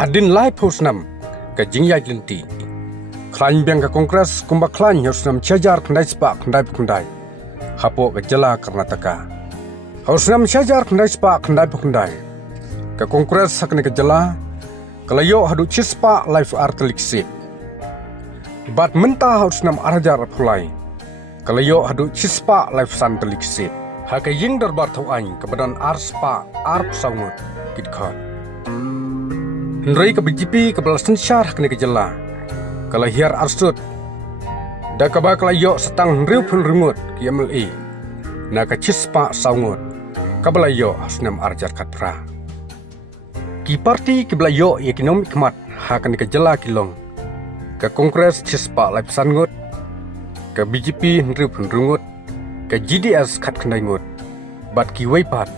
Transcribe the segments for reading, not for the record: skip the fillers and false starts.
hadin lai phosnam ka jingyai linti khlain beng ka kongres kumba khlain hosnam chajar khandai spa khandai khandai hapo ka jala Karnataka hosnam chajar khandai spa khandai ka kongres sakne ka jala kalayo hadu chispa life artliksi bat menta hosnam arjar phulai kalayo hadu chispa life santliksi haka ying darbar thau ain kebadan arspa arp sangut kitkhot Nrei ke BJP ke belasan syar kena kejela. Kalau hiar arsut. Da kaba kelayo setang riu pun rengut ke MLA. Na ke cispa saungut. Kabelayo hasnam arjar katpra. Ki parti ke belayo ekonomi kemat ha kena kejela kilong. Ke kongres cispa lai pesan ngut. Ke BJP riu pun rengut. Ke GDS kat kena ngut. Bat ki weipat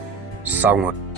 saungut.